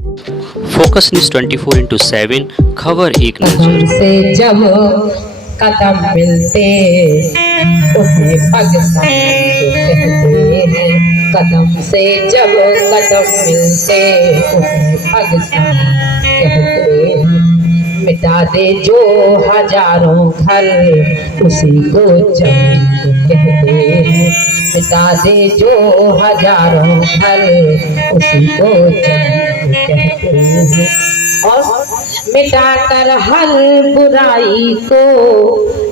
Focus news 24/7 खबर एक नजर। से जब कदम मिलते उन्हें पग संग कहते हैं। कदम से जब कदम मिलते उन्हें पग संग कहते हैं। मिटा दे जो हजारों घर उसी को जंग कहते हैं। मिटा दे जो हजारों घर उसी को जंग कहते हैं। और मिटाकर हर बुराई को,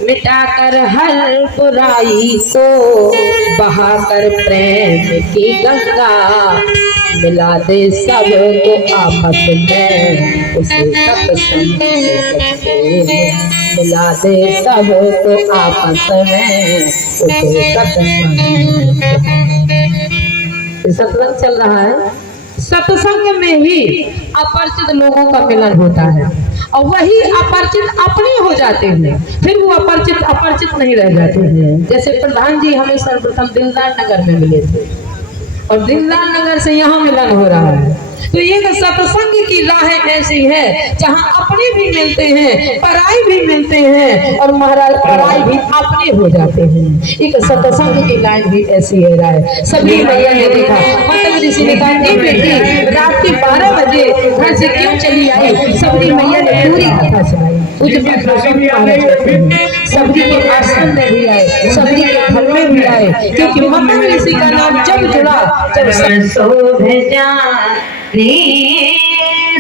मिटाकर हर बुराई को बहाकर प्रेम की गंगा मिला दे सबको आपस में उसे सत्संग कहते हैं। मिला दे सबको आपस में उसे सत्संग कहते हैं। सत्संग चल रहा है। सत्संग में ही अपरिचित लोगों का मिलन होता है और वही अपरिचित अपने हो जाते हैं, फिर वो अपरिचित अपरिचित नहीं रह जाते हैं। जैसे प्रधान जी हमें सर्वप्रथम दिलदार नगर में मिले थे और दिलदार नगर से यहाँ मिलन हो रहा है। तो ये सत्संग की राह ऐसी है जहाँ अपने भी मिलते हैं, पराई भी मिलते हैं और महाराज पराई भी अपने हो जाते हैं। एक सत्संग की लाइन भी ऐसी है राय। सभी भैया ने देखा, मतलब ऋषि ने कहा नहीं बेटी रात के 12 बजे घर से क्यों चली आई। सबरी मैया ने पूरी कथा सुनाई। सबरी के आश्रम में भी आए, सबरी के घर में भी आए, क्योंकि मतलब ऋषि का नाम जब जुड़ा जब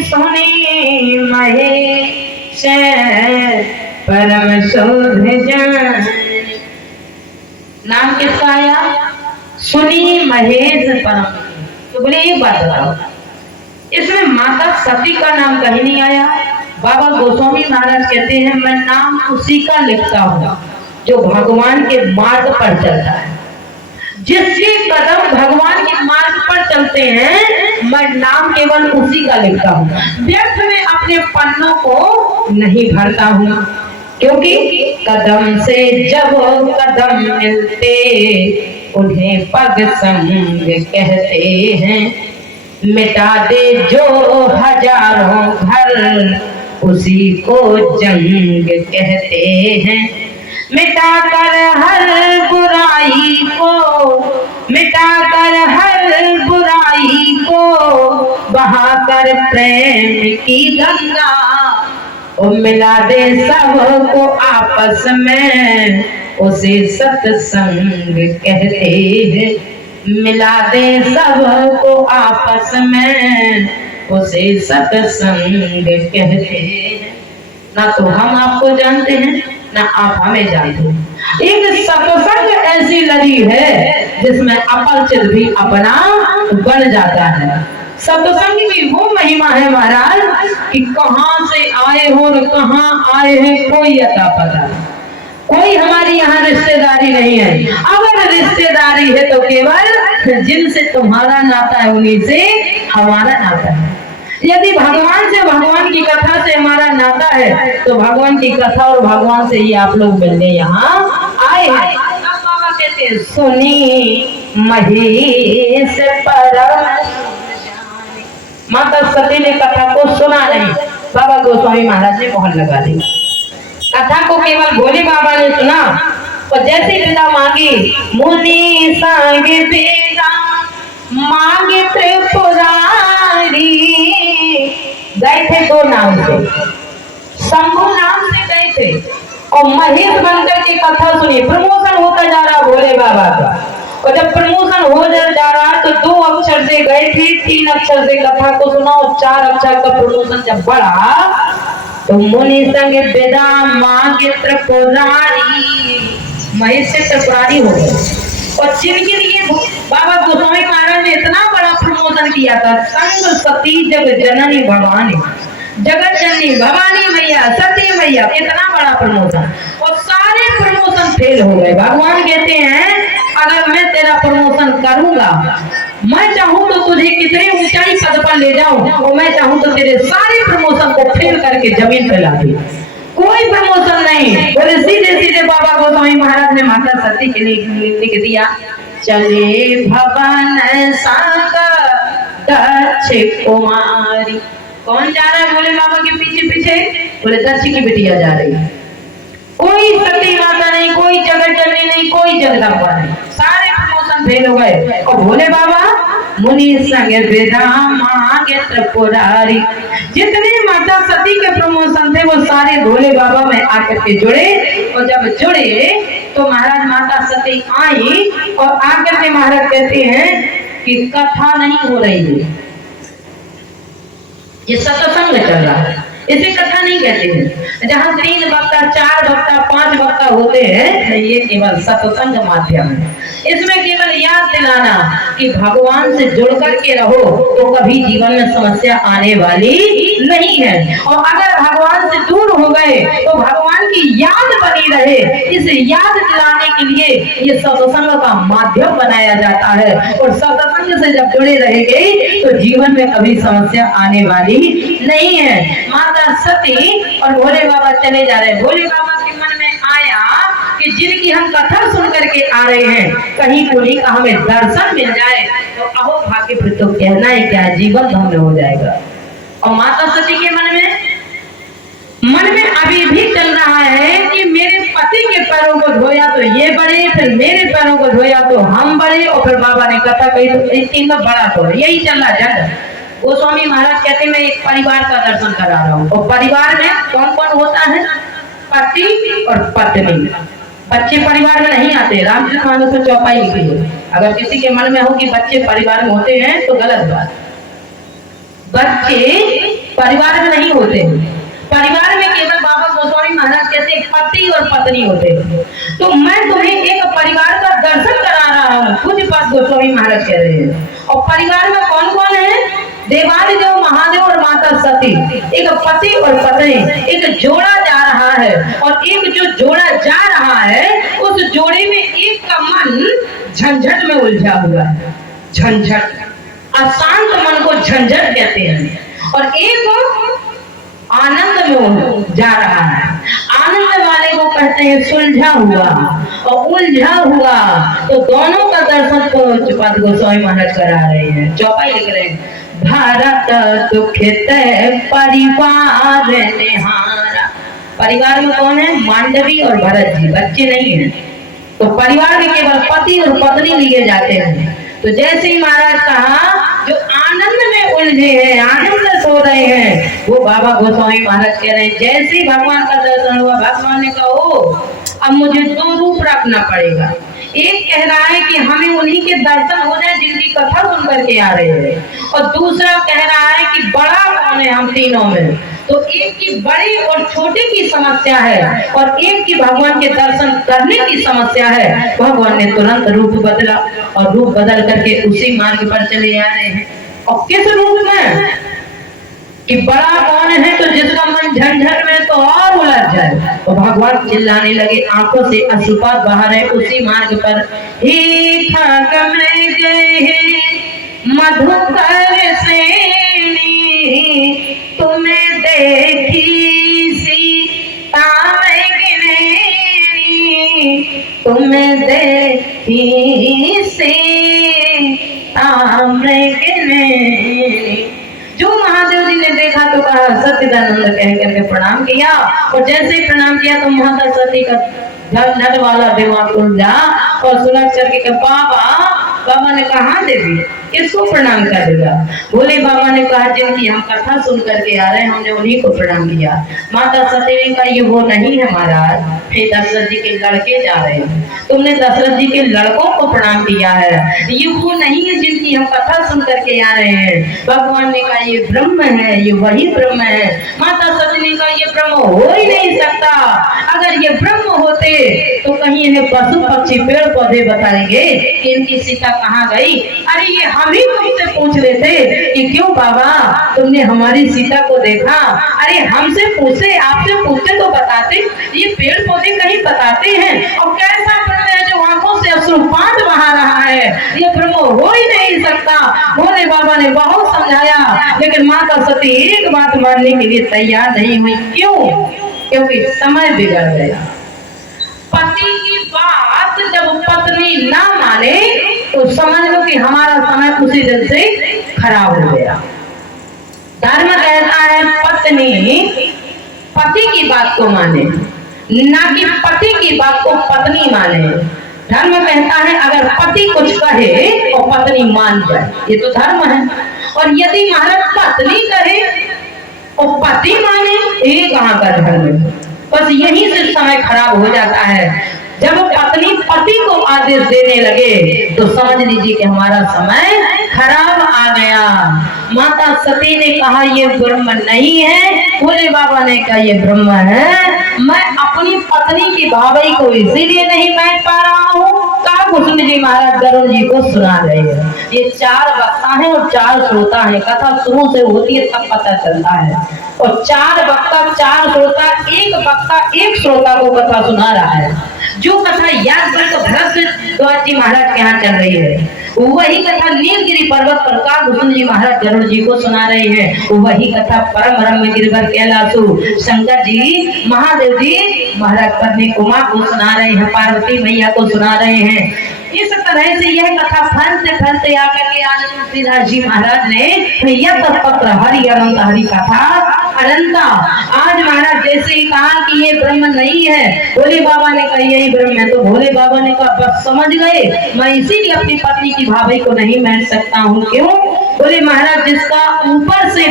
सुनी महेश परम शोभ नाम किसका आया? सुनी महेश परम। तो बोले एक बात बताओ, इसमें माता सती का नाम कहीं नहीं आया। बाबा गोस्वामी महाराज कहते हैं मैं नाम उसी का लिखता हूँ जो भगवान के मार्ग पर चलता है। जिसके कदम भगवान के मार्ग पर चलते हैं मैं नाम केवल उसी का लिखता हूँ। व्यर्थ में अपने पन्नों को नहीं भरता हूँ, क्योंकि कदम से जब कदम मिलते उन्हें पग संग कहते हैं। मिटा दे जो हजारों घर उसी को जंग कहते हैं। मिटाकर हर बुराई को, मिटाकर हर बुराई को बहाकर प्रेम की गंगा और मिला दे सबको आपस में उसे सत्संग कहते हैं। मिला दे सबको आपस में उसे सत्संग कहते हैं। ना तो हम आपको जानते हैं ना आप हमें जानते हैं। एक सत्संग ऐसी लड़ी है जिसमें अपरिचित भी अपना बन जाता है। सत्संग की वो महिमा है महाराज कि कहाँ से आए हो और कहाँ आए हैं कोई अता पता नहीं। कोई हमारी यहाँ रिश्तेदारी नहीं है। अगर रिश्तेदारी है तो केवल जिनसे तुम्हारा नाता है उन्हीं से हमारा नाता है। यदि भगवान से, भगवान की कथा से हमारा नाता है तो भगवान की कथा और भगवान से ही आप लोग मिलने यहाँ आए हैं। अब बाबा कहते हैं सुनी महेश परम। माता सती ने कथा को सुना नहीं, बाबा गोस्वामी महाराज ने मोहर लगा दी। कथा को केवल भोले बाबा ने सुना और जैसे पिता मांगे मुनि संग बेगा मांगे त्रिपुरारी। गए थे दो नाम से, शंभु नाम से गए थे और महेश बनकर की कथा सुनी। प्रमोशन होता जा रहा भोले बाबा का, और जब प्रमोशन हो जा रहा तो 2 अक्षर से गए थे, 3 अक्षर से कथा को सुना और 4 अक्षर का प्रमोशन जब बढ़ा तो मुनि संग वेदा मांगे त्रिपुरारी। महेश से त्रिपुरारी हो गए और जिनके लिए बाबा गोस्वामी महाराज ने इतना बड़ा प्रमोशन किया था। संग सती जग जननी भवानी, जगत जननी भवानी मैया सती मैया, कितना बड़ा प्रमोशन और सारे प्रमोशन फेल हो गए। भगवान कहते हैं अगर मैं तेरा प्रमोशन करूंगा, मैं चाहूं तो तुझे कितने ऊंचाई पद पर ले जाऊं और मैं चाहूं तो तेरे सारे प्रमोशन को फेल करके जमीन पे ला दूं। कोई प्रमोशन नहीं। बोले सीधे सीधे बाबा गोस्वामी महाराज ने माता सती के लिए लिख दिया, चले भवन संग दक्ष कुमारी। कौन जा रहा है भोले बाबा के पीछे पीछे? बोले दक्ष की बिटिया जा रही है। कोई सती माता नहीं, कोई जगतजननी नहीं, कोई जगदम्बा नहीं, सारे प्रमोशन फेल हो गए। और भोले बाबा मुनि संग वेदा मांगे त्रिपुरारी। जितने माता सती के प्रमोशन थे वो सारे भोले बाबा में आकर के जुड़े। और जब जुड़े तो महाराज माता सती आई और आकर के महाराज कहते हैं कि कथा नहीं हो रही है, ये सत्संग चल रहा है, इसे कथा नहीं कहते हैं। जहाँ 3 वक्ता, 4 वक्ता, 5 वक्ता होते हैं, ये केवल सत्संग माध्यम है। इसमें केवल याद दिलाना कि भगवान से जुड़ करके रहो तो कभी जीवन में समस्या आने वाली नहीं है। और अगर भगवान से दूर हो गए तो भगवान की याद बनी रहे, इस याद दिलाने के लिए ये सत्संग का माध्यम बनाया जाता है। और सत्संग से जब जुड़े रहेंगे तो जीवन में कभी समस्या आने वाली नहीं है। माता सती और भोले बाबा चले जा रहे हैं। भोले बाबा के मन में आया कि जिनकी हम कथा सुन करके आ रहे हैं, कहीं कोई का हमें दर्शन मिल जाए तो अहो भाग्य, फिर तो कहना ही क्या, जीवन धन्य हो जाएगा। और माता सती के मन में अभी भी चल रहा है कि मेरे पति के पैरों को धोया तो ये बड़े, फिर मेरे पैरों को धोया तो हम बड़े, और फिर बाबा ने कथा कही तो इस तीन में बड़ा तो यही चल रहा जग। गोस्वामी महाराज कहते हैं मैं एक परिवार का दर्शन करा रहा हूँ। और परिवार में कौन कौन होता है? पति और पत्नी। बच्चे परिवार में नहीं आते। रामचरित मानस में चौपाई लिखी है। अगर किसी के मन में हो कि बच्चे परिवार में होते हैं तो गलत बात। बच्चे परिवार में नहीं होते हैं। परिवार में केवल बाबा गोस्वामी महाराज कहते हैं पति और पत्नी होते हैं। तो मैं तुम्हें एक परिवार का दर्शन करा रहा हूँ, कुछ बात गोस्वामी महाराज कह रहे हैं। और परिवार में कौन कौन है? देवादिदेव महादेव और माता सती। एक पति और पत्नी, एक जोड़ा जा रहा है। और एक जो जोड़ा जा रहा है उस जोड़े में एक का मन झंझट में उलझा हुआ है। झंझट, अशांत मन को झंझट कहते हैं। और एक आनंद में जा रहा है। आनंद वाले को कहते हैं सुलझा हुआ और उलझा हुआ। तो दोनों का दर्शन को गोस्वामी महाराज करा रहे हैं। चौपाई लिख रहे हैं, भारत दुखित परिवार निहारा। परिवार में कौन है? मांडवी और भरत जी, बच्चे नहीं है। तो परिवार में केवल पति और पत्नी लिए जाते हैं। तो जैसे ही महाराज कहा जो आनंद में उलझे हैं, आनंद से सो रहे हैं, वो बाबा गोस्वामी महाराज कह रहे हैं जैसे ही भगवान का दर्शन हुआ, भगवान ने कहा अब मुझे 2 रूप रखना पड़ेगा। एक कह रहा है कि हमें उन्हीं के दर्शन हो जाए जिनकी कथा सुन करके आ रहे हैं, और दूसरा कह रहा है कि बड़ा कौन है हम तीनों में। तो एक की बड़े और छोटे की समस्या है और एक की भगवान के दर्शन करने की समस्या है। भगवान ने तुरंत रूप बदला और रूप बदल करके उसी मार्ग पर चले आ रहे हैं। और किस रूप में? कि बड़ा कौन है तो जिसका मन झंझट में तो और उलझ जाए। तो भगवान चिल्लाने लगे, आंखों से अश्रुपात बहा रहे उसी मार्ग पर, हे थक में गए मधुकर सेनी, तुम्हें देखी सीता में गिनेनी, तुम्हें देखी सीता में गिनेनी। जो महादेव जी ने देखा तो कहा सच्चिदानंद कह करके प्रणाम किया। और जैसे ही प्रणाम किया तो माता सती का झट वाला दिमाग खुल जा और सुलग करके बाबा ने कहा देवी किसको प्रणाम कर दिया? भोले बाबा ने कहा जिनकी हम कथा सुन करके आ रहे हैं हमने उन्हीं को प्रणाम किया। माता सती ने कहा ये वो नहीं है महाराज, फिर दशरथ जी के लड़के जा रहे हैं, तुमने दशरथ जी के लड़कों को प्रणाम किया है, ये वो नहीं है जिनकी हम कथा सुन करके आ रहे हैं। भगवान ने कहा ये ब्रह्म है, ये वही ब्रह्म है। माता सती ने कहा ये ब्रह्म हो ही नहीं सकता, अगर ये ब्रह्म होते तो कहीं इन्हें पशु पक्षी पेड़ पौधे बताएंगे कि इनकी सीता कहाँ गई। अरे ये हम ही तुमसे पूछ लेते कि क्यों बाबा तुमने हमारी सीता को देखा? अरे हमसे पूछे, आपसे पूछते तो बताते, ये पेड़ पौधे कहीं बताते हैं। और कैसा ब्रह्म है जो आंखों से अश्रुपात बहा रहा है, ये ब्रह्म हो ही नहीं सकता। भोले बाबा ने बहुत समझाया लेकिन माता सती एक बात मानने के लिए तैयार नहीं हुई। क्यों? क्योंकि समय बिगड़ गया। पति की बात जब पत्नी ना माने तो समझ लो कि हमारा समय उसी दिन से खराब हो गया। धर्म कहता है पत्नी पति की बात को माने, ना कि पति की बात को पत्नी माने। धर्म कहता है अगर पति कुछ कहे तो पत्नी मान जाए, ये तो धर्म है। और यदि महाराज पत्नी कहे और पति माने, ये कहाँ का धर्म है? बस यहीं से समय खराब हो जाता है। जब पत्नी पति को आदेश देने लगे तो समझ लीजिए कि हमारा समय खराब आ गया। माता सती ने कहा ये ब्रह्म नहीं है, भोले बाबा ने कहा ये ब्रह्म है। मैं अपनी पत्नी की भावई को इसीलिए नहीं बैठ पा रहा हूँ। कृष्ण जी महाराज गरुड़ जी को सुना रहे हैं। ये 4 वक्ता हैं और 4 श्रोता हैं। कथा शुरू से होती है तब पता चलता है। और 4 वक्ता 4 श्रोता, एक वक्ता एक श्रोता को कथा सुना रहा है। जो कथा याद कर भरद्वाज जी महाराज के यहाँ चल रही है, वही कथा नीलगिरी पर्वत पर कृष्ण जी महाराज गरुड़ जी को सुना रहे हैं। वही कथा परम ब्रह्म गिरिवर कैलाशु शंकर जी महादेव जी महाराज पत्नी उमा को सुना रहे हैं, पार्वती मैया को सुना रहे हैं। इस तरह से यह कथा फलते आकर के आज तुलसीदास जी महाराज ने यत पत्र हरि अनंत हरि कथा अनंता। आज महाराज जैसे ही कहा कि ये ब्रह्म नहीं है, भोले बाबा ने कहा यही ब्रह्म है, तो भोले बाबा ने कहा बस समझ गए, मैं इसीलिए अपनी पत्नी की भाभी को नहीं मान सकता हूँ। क्यों? बोले महाराज जिसका ऊपर से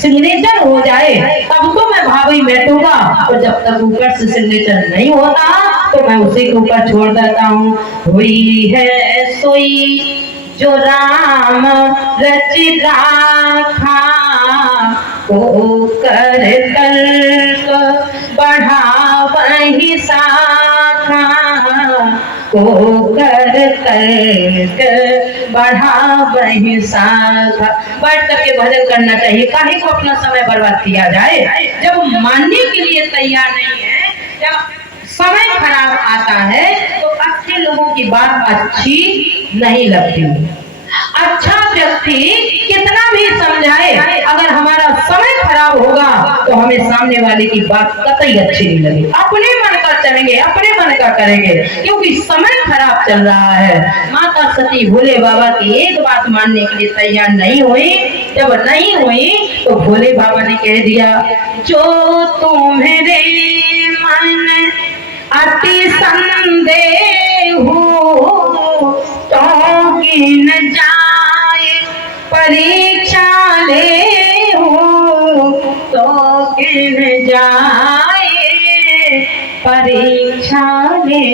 सिग्नेचर हो जाए तब तो मैं भाभी बैठूंगा, और जब तक ऊपर से सिग्नेचर नहीं होता तो मैं उसी के ऊपर छोड़ देता हूँ। हुई है सोई जो राम रच राखा, को कर तर्क बढ़ावहि शाखा, को कर तर्क बढ़ावहि शाखा। बैठ करके भजन करना चाहिए, काहे को अपना समय बर्बाद किया जाए। जब मानने के लिए तैयार नहीं है, जब समय खराब आता है तो अच्छे लोगों की बात अच्छी नहीं लगती। अच्छा व्यक्ति कितना भी समझाए, अगर हमारा समय खराब होगा तो हमें सामने वाले की बात कतई अच्छी नहीं लगी। अपने मन का चलेंगे, अपने मन का करेंगे, क्योंकि समय खराब चल रहा है। माता सती भोले बाबा की एक बात मानने के लिए तैयार नहीं हुई। जब नहीं हुई तो भोले बाबा ने कह दिया, जो तुम्हारे मन अति संदेह तो गिन जाए परीक्षा ले तो गिन जाए परीक्षा ले।